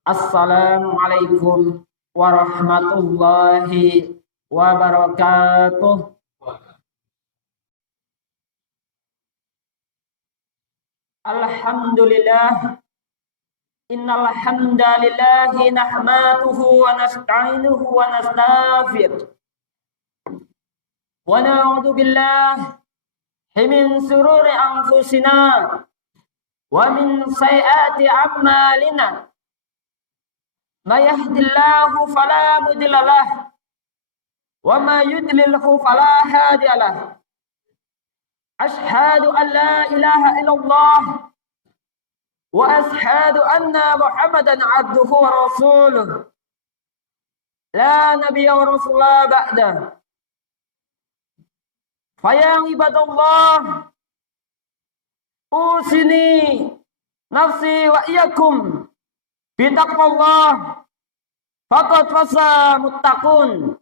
Assalamualaikum warahmatullahi wabarakatuh. Alhamdulillah. Innal hamdalillahi nahmaduhu wa nasta'inuhu wa nastaghfiruh. Wa na'udzu billahi min sururi anfusina wa min sayyiati a'malina. May yahdihillahu fala mudilla lahu wa may yudlilhu fala hadiya lahu. Asyhadu an la ilaha illallah wa asyhadu anna Muhammadan abduhu wa rasuluh. La nabiyya wa rasulullah ba'da. Fa ya ibadallah, usini nafsi wa iyyakum bitaqwallah faqad fasa muttaqun.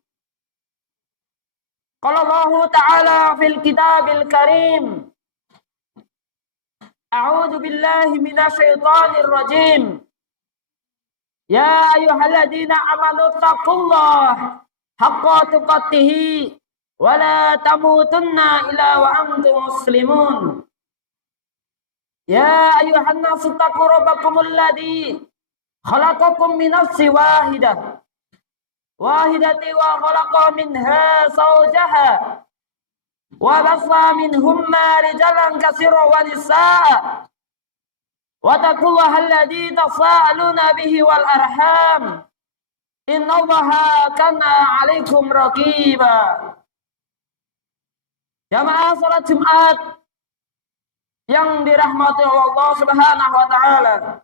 Qala Allah Ta'ala fil kitabil karim, a'udzu billahi minasy syaithanir rajim. Ya ayyuhalladzina amanu taqullaha haqqa tuqatih wa la tamutunna illa wa antum muslimun. Ya ayyuhan nasu taqu rabbakumul ladzi khalaqakum min nafsin wahidah wahidati wa khalaqa minha zawjaha wa bassa minhumma rijalan katsiran wa nisaa wa taqullaha alladzi tasaaluna bihi wal arham innallaha kana 'alaikum raqiba. Jamaah salat Jumat yang dirahmati Allah Subhanahu wa taala.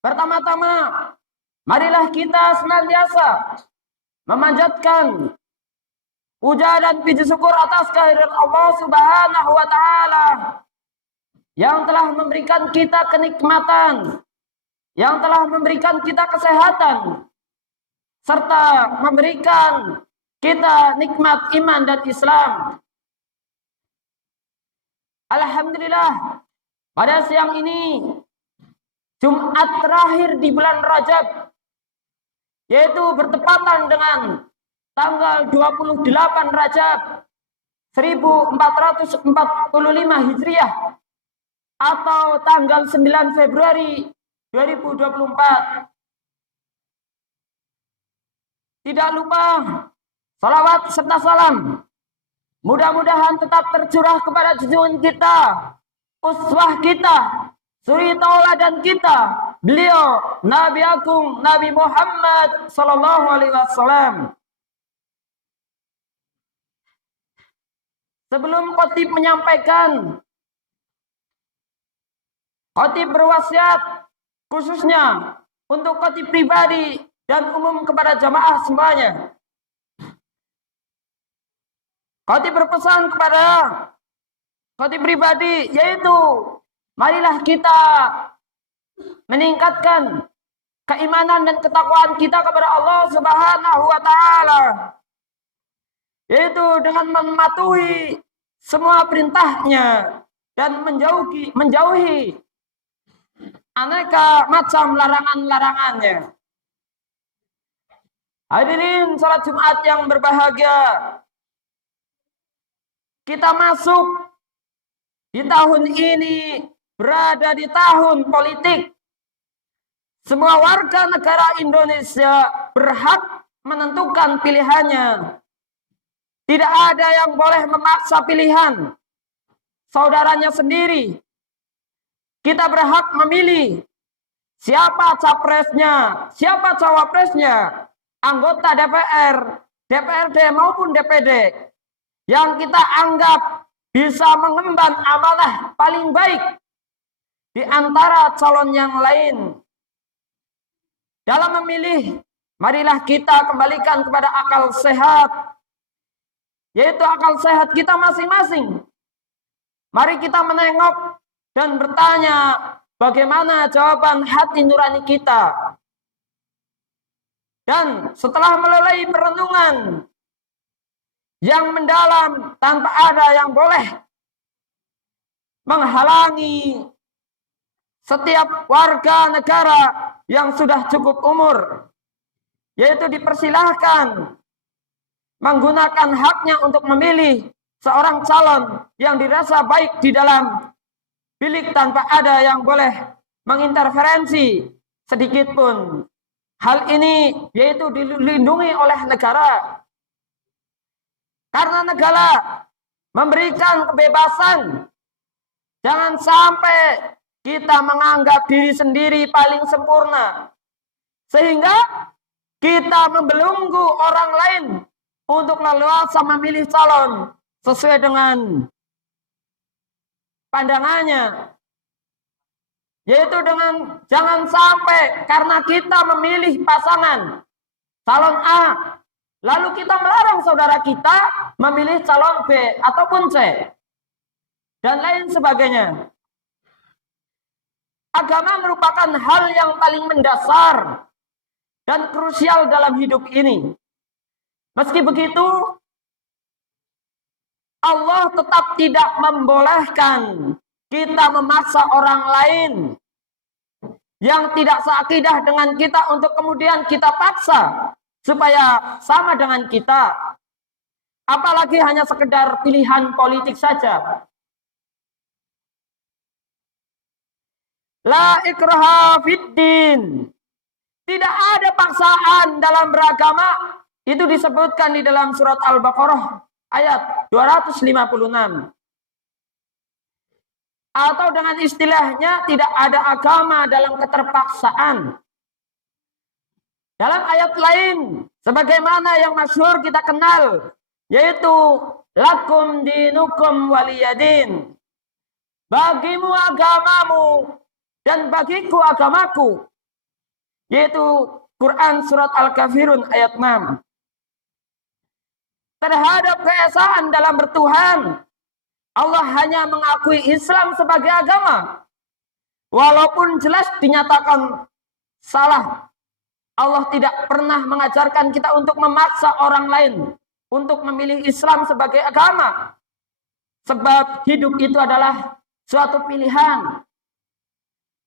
Pertama-tama, marilah kita senantiasa memanjatkan puja dan puji syukur atas kehadirat Allah Subhanahu wa taala yang telah memberikan kita kenikmatan, yang telah memberikan kita kesehatan, serta memberikan kita nikmat iman dan Islam. Alhamdulillah, pada siang ini Jumat terakhir di bulan Rajab, yaitu bertepatan dengan tanggal 28 Rajab 1445 Hijriah atau tanggal 9 Februari 2024. Tidak lupa salawat serta salam mudah-mudahan tetap tercurah kepada junjungan kita, uswah kita, suri tauladan kita, beliau Nabi Agung Nabi Muhammad sallallahu alaihi wasallam. Sebelum khatib menyampaikan, khatib berwasiat khususnya untuk khatib pribadi dan umum kepada jamaah semuanya. Khatib berpesan kepada khatib pribadi, yaitu marilah kita meningkatkan keimanan dan ketakwaan kita kepada Allah Subhanahu wa taala, yaitu dengan mematuhi semua perintahnya dan menjauhi aneka macam larangan-larangannya. Hadirin salat Jumat yang berbahagia, kita masuk di tahun ini berada di tahun politik. Semua warga negara Indonesia berhak menentukan pilihannya. Tidak ada yang boleh memaksa pilihan saudaranya sendiri. Kita berhak memilih siapa capresnya, siapa cawapresnya, anggota DPR, DPRD maupun DPD yang kita anggap bisa mengemban amanah paling baik di antara calon yang lain. Dalam memilih, marilah kita kembalikan kepada akal sehat, yaitu akal sehat kita masing-masing. Mari kita menengok dan bertanya bagaimana jawaban hati nurani kita. Dan setelah melalui perenungan yang mendalam tanpa ada yang boleh menghalangi setiap warga negara yang sudah cukup umur, yaitu dipersilahkan menggunakan haknya untuk memilih seorang calon yang dirasa baik di dalam bilik tanpa ada yang boleh menginterferensi sedikit pun. Hal ini yaitu dilindungi oleh negara. Karena negara memberikan kebebasan, jangan sampai kita menganggap diri sendiri paling sempurna, sehingga kita membelenggu orang lain untuk leluasa memilih calon sesuai dengan pandangannya. Yaitu dengan jangan sampai karena kita memilih pasangan calon A, lalu kita melarang saudara kita memilih calon B ataupun C, dan lain sebagainya. Agama merupakan hal yang paling mendasar dan krusial dalam hidup ini. Meski begitu, Allah tetap tidak membolehkan kita memaksa orang lain yang tidak seakidah dengan kita untuk kemudian kita paksa supaya sama dengan kita. Apalagi hanya sekedar pilihan politik saja. La ikraha fiddin. Tidak ada paksaan dalam beragama. Itu disebutkan di dalam surat Al-Baqarah ayat 256. Atau dengan istilahnya tidak ada agama dalam keterpaksaan. Dalam ayat lain, sebagaimana yang masyhur kita kenal, yaitu lakum dinukum waliyadin. Bagimu agamamu dan bagiku agamaku. Yaitu Quran surat Al-Kafirun ayat 6. Terhadap keesaan dalam bertuhan, Allah hanya mengakui Islam sebagai agama. Walaupun jelas dinyatakan salah, Allah tidak pernah mengajarkan kita untuk memaksa orang lain untuk memilih Islam sebagai agama. Sebab hidup itu adalah suatu pilihan.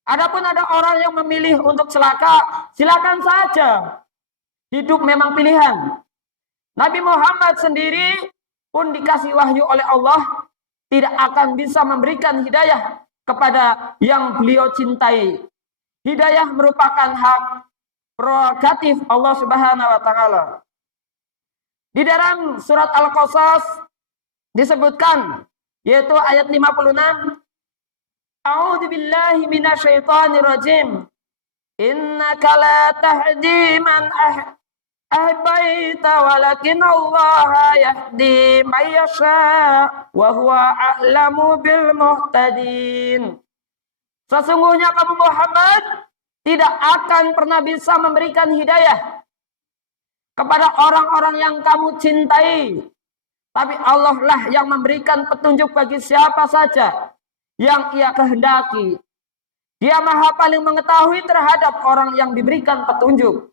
Adapun ada orang yang memilih untuk celaka, silakan saja. Hidup memang pilihan. Nabi Muhammad sendiri pun dikasih wahyu oleh Allah, tidak akan bisa memberikan hidayah kepada yang beliau cintai. Hidayah merupakan hak prerogatif Allah Subhanahu wa taala. Di dalam surat Al-Qasas disebutkan, yaitu ayat 56, A'udzu billahi minasyaitonir rajim. Innaka la tahdi man ahbaita walakin Allah yahdi may yasha wa huwa a'lamu bil muhtadin. Sesungguhnya kamu Muhammad tidak akan pernah bisa memberikan hidayah kepada orang-orang yang kamu cintai, tapi Allah lah yang memberikan petunjuk bagi siapa saja yang ia kehendaki. Dia maha paling mengetahui terhadap orang yang diberikan petunjuk.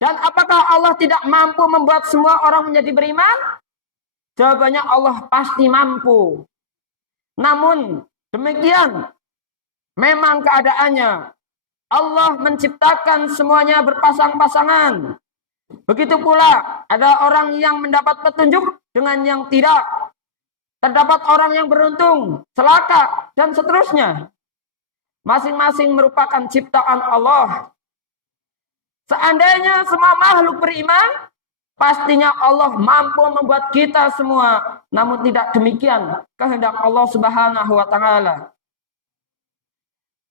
Dan apakah Allah tidak mampu membuat semua orang menjadi beriman? Jawabannya Allah pasti mampu. Namun demikian memang keadaannya. Allah menciptakan semuanya berpasang-pasangan. Begitu pula ada orang yang mendapat petunjuk dengan yang tidak. Terdapat orang yang beruntung, celaka, dan seterusnya. Masing-masing merupakan ciptaan Allah. Seandainya semua makhluk beriman, pastinya Allah mampu membuat kita semua. Namun tidak demikian kehendak Allah Subhanahu wa taala.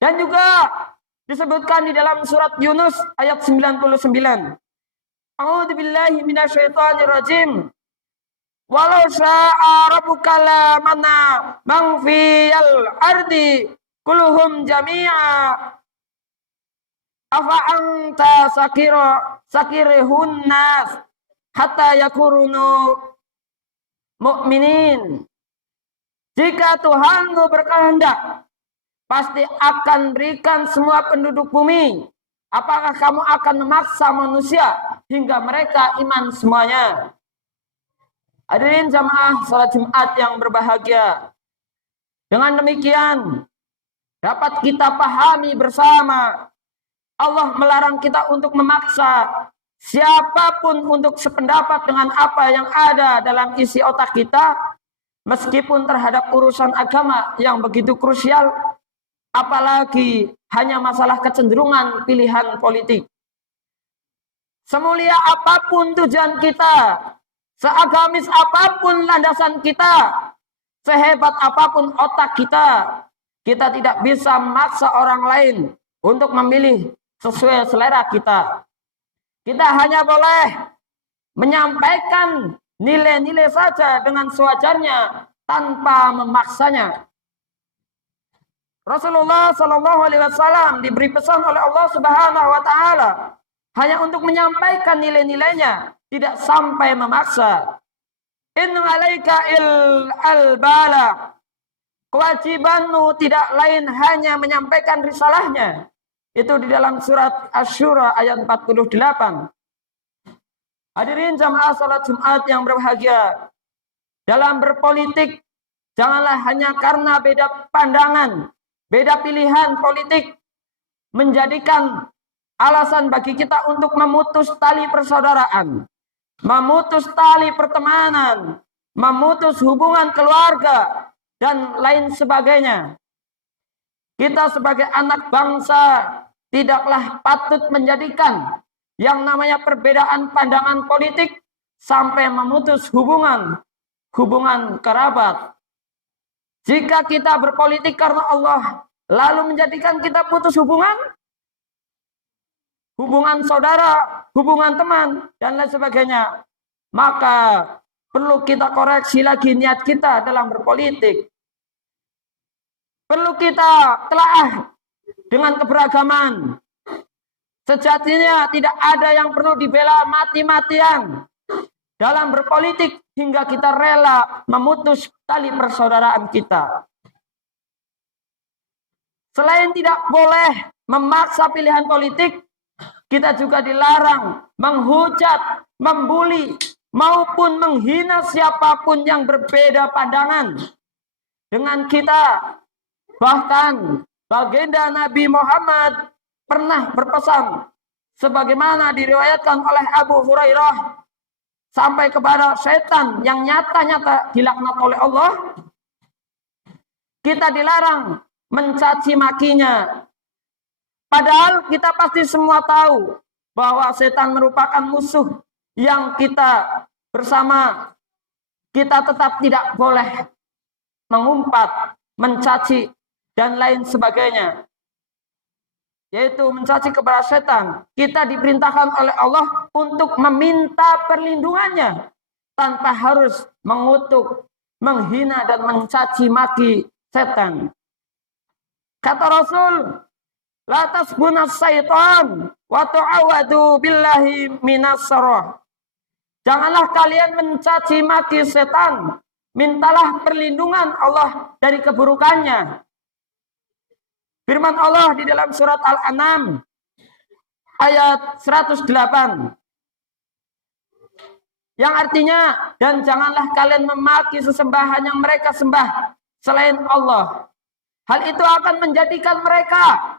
Dan juga disebutkan di dalam surat Yunus ayat 99. A'udzu billahi minasyaitonir rajim. Walau syaa rabbuka la mana man fil ardi kulluhum jami'a afa anta sakirihun nas hatta yakurunu mu'minin. Jika Tuhanmu berkehendak, pasti akan berikan semua penduduk bumi. Apakah kamu akan memaksa manusia hingga mereka iman semuanya? Hadirin jamaah salat Jumat yang berbahagia. Dengan demikian, dapat kita pahami bersama. Allah melarang kita untuk memaksa siapapun untuk sependapat dengan apa yang ada dalam isi otak kita, meskipun terhadap urusan agama yang begitu krusial, apalagi hanya masalah kecenderungan pilihan politik. Semulia apapun tujuan kita, seagamis apapun landasan kita, sehebat apapun otak kita, kita tidak bisa memaksa orang lain untuk memilih sesuai selera kita. Kita hanya boleh menyampaikan nilai-nilai saja dengan sewajarnya tanpa memaksanya. Rasulullah Shallallahu Alaihi Wasallam diberi pesan oleh Allah Subhanahu Wa Taala hanya untuk menyampaikan nilai-nilainya, tidak sampai memaksa. In alaika al-bala. Kewajibanmu tidak lain hanya menyampaikan risalahnya. Itu di dalam surat Asy-Syura ayat 48. Hadirin jamaah salat Jumat yang berbahagia. Dalam berpolitik, janganlah hanya karena beda pandangan, beda pilihan politik, menjadikan alasan bagi kita untuk memutus tali persaudaraan, memutus tali pertemanan, memutus hubungan keluarga, dan lain sebagainya. Kita sebagai anak bangsa tidaklah patut menjadikan yang namanya perbedaan pandangan politik sampai memutus hubungan kerabat. Jika kita berpolitik karena Allah, lalu menjadikan kita putus hubungan saudara, hubungan teman, dan lain sebagainya, maka perlu kita koreksi lagi niat kita dalam berpolitik. Perlu kita telaah dengan keberagaman. Sejatinya tidak ada yang perlu dibela mati-matian dalam berpolitik hingga kita rela memutus tali persaudaraan kita. Selain tidak boleh memaksa pilihan politik, kita juga dilarang menghujat, membuli, maupun menghina siapapun yang berbeda pandangan dengan kita. Bahkan baginda Nabi Muhammad pernah berpesan, sebagaimana diriwayatkan oleh Abu Hurairah, sampai kepada setan yang nyata-nyata dilaknat oleh Allah, kita dilarang mencaci makinya. Padahal kita pasti semua tahu bahwa setan merupakan musuh yang kita bersama. Kita tetap tidak boleh mengumpat, mencaci, dan lain sebagainya, yaitu mencaci kepada setan. Kita diperintahkan oleh Allah untuk meminta perlindungannya tanpa harus mengutuk, menghina, dan mencaci maki setan. Kata Rasul, la tasbunas syaitan wa tu'awadu billahi minas syarrah. Janganlah kalian mencaci maki setan, mintalah perlindungan Allah dari keburukannya. Firman Allah di dalam surat Al-An'am ayat 108. Yang artinya, dan janganlah kalian memaki sesembahan yang mereka sembah selain Allah. Hal itu akan menjadikan mereka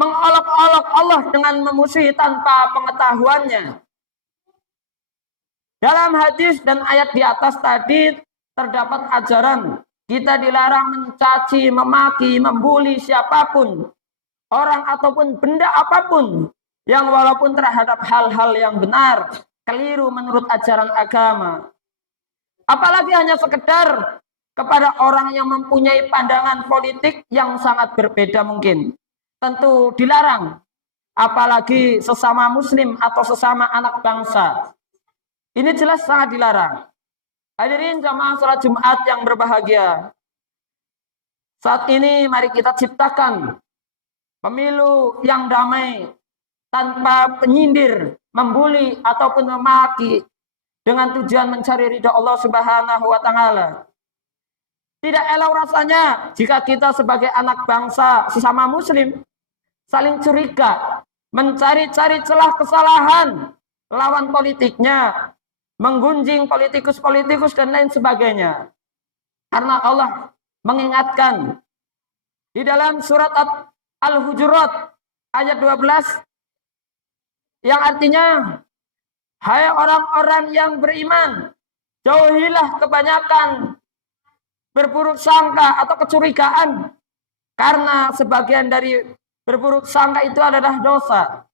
mengolok-olok Allah dengan memusuhi tanpa pengetahuannya. Dalam hadis dan ayat di atas tadi terdapat ajaran kita dilarang mencaci, memaki, membuli siapapun, orang ataupun benda apapun yang walaupun terhadap hal-hal yang benar, keliru menurut ajaran agama. Apalagi hanya sekedar kepada orang yang mempunyai pandangan politik yang sangat berbeda mungkin. Tentu dilarang, apalagi sesama muslim atau sesama anak bangsa. Ini jelas sangat dilarang. Hadirin jamaah salat Jumat yang berbahagia. Saat ini mari kita ciptakan pemilu yang damai tanpa penyindir, membuli ataupun memaki dengan tujuan mencari ridha Allah Subhanahu wa taala. Tidak elok rasanya jika kita sebagai anak bangsa sesama muslim saling curiga, mencari-cari celah kesalahan lawan politiknya, menggunjing politikus-politikus dan lain sebagainya. Karena Allah mengingatkan, Di dalam surat Al-Hujurat ayat 12 yang artinya, hai orang-orang yang beriman, jauhilah kebanyakan berburuk sangka atau kecurigaan, karena sebagian dari berburuk sangka itu adalah dosa.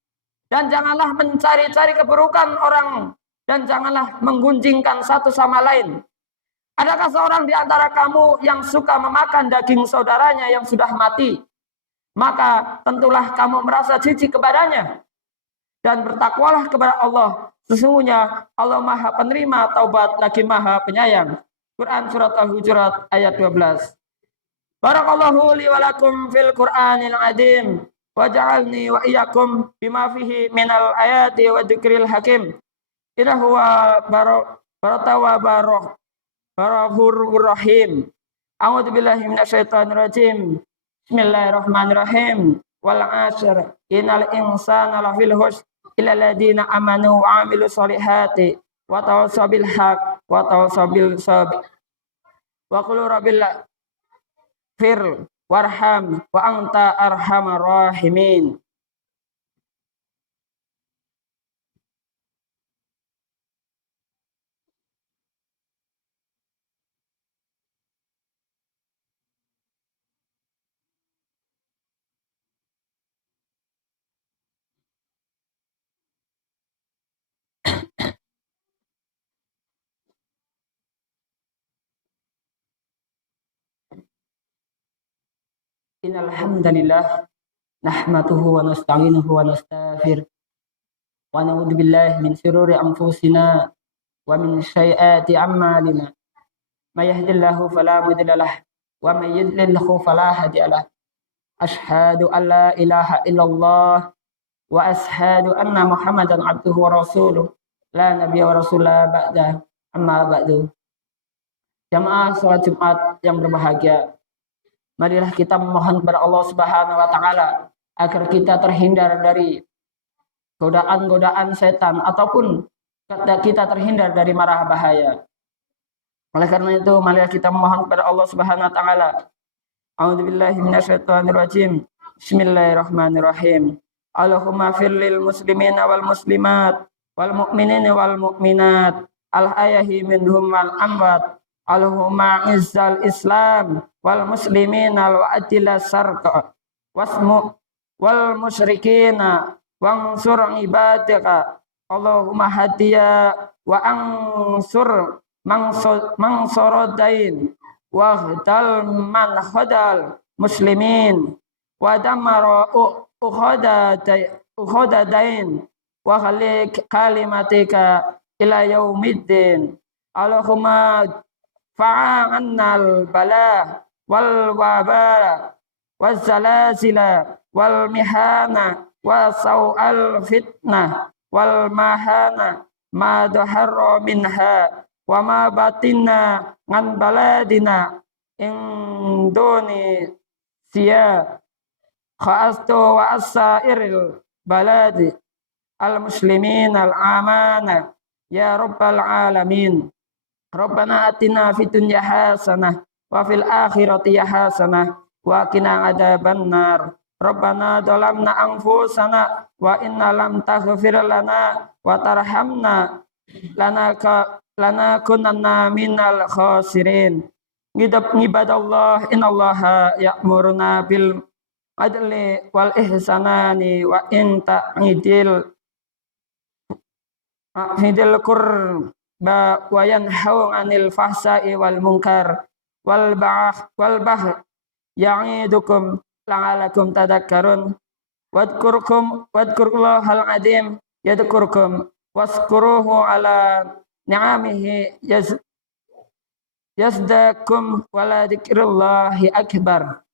Dan janganlah mencari-cari keburukan orang, dan janganlah menggunjingkan satu sama lain. Adakah seorang di antara kamu yang suka memakan daging saudaranya yang sudah mati? Maka tentulah kamu merasa jijik kepadanya. Dan bertakwalah kepada Allah. Sesungguhnya Allah Maha Penerima Taubat lagi Maha Penyayang. Quran Surat Al-Hujurat ayat 12. Barakallahu li wa lakum fil Qur'anil azim. Waj'alni wa iyyakum bima fihi minal ayati wa dzikril hakim. Innahu wa baratawa barahur rahim. A'udzu billahi minasyaitonir rajim. Bismillahirrahmanirrahim. Wal 'ashr innal insana lafil khusr illa alladziina amanu wa 'amilus shalihati wa tawassaw bil haqq wa tawassaw bil sabr. Wa qul rabbil fir warham wa anta arhamar rahimin. Innal hamdalillah nahmaduhu wa nasta'inuhu wa nastaghfir wa na'udzu billahi min shururi anfusina wa min sayyiati a'malina. May yahdihillahu fala mudilla lahu wa may yudlilhu fala hadiya lahu. Asyhadu an la ilaha illallah wa asyhadu anna Muhammadan abduhu wa rasuluh la nabiyya wa rasulah ba'da. Amma ba'du. Jamaah salat Jumat yang berbahagia, marilah kita memohon kepada Allah Subhanahu wa taala agar kita terhindar dari godaan-godaan setan ataupun kita terhindar dari mara bahaya. Oleh karena itu, marilah kita memohon kepada Allah Subhanahu wa taala. A'udzubillahi minasyaitonir rajim. Bismillahirrahmanirrahim. Allahumma firlil muslimina wal muslimat wal mu'minina wal mu'minat al ahya'i minhum wal amwat. Allahumma izzal Islam wal muslimin al adila sarqa wasmu wal musyrikina wansur ibadaka. Allahumma hadiya wa ansur mangsorodain wa hdal man hadal muslimin wa damara ukhadadain wa khalik kalimatika ila yaumiddin. Allahumma fa'annal bala wal wabala wal zalazila wal mihana wa saw'al fitnah wal mahana ma dhaharra minha wa ma batinna ngan baladina indoni siya khaastu wa asairil baladi al muslimin al amana ya rabbal alamin. Rabbana atina fid dunya hasanah wa fil akhirati hasanah wa qina adzabannar. Rabbana dhalamna anfusana wa inna lam taghfir lana wa tarhamna lanakunanna minal khasirin. Ngibadallah innallaha ya'muruna bil adli wal ihsanani wa in ta'idil wa yanhaw 'anil fahsai wal munkar wal bagh ya'idukum la'alakum tadhakkarun. Wadhkurullahal 'azim yadhkurkum waskuruhu ala ni'amihi yazdakum wala dzikrullahi akbar.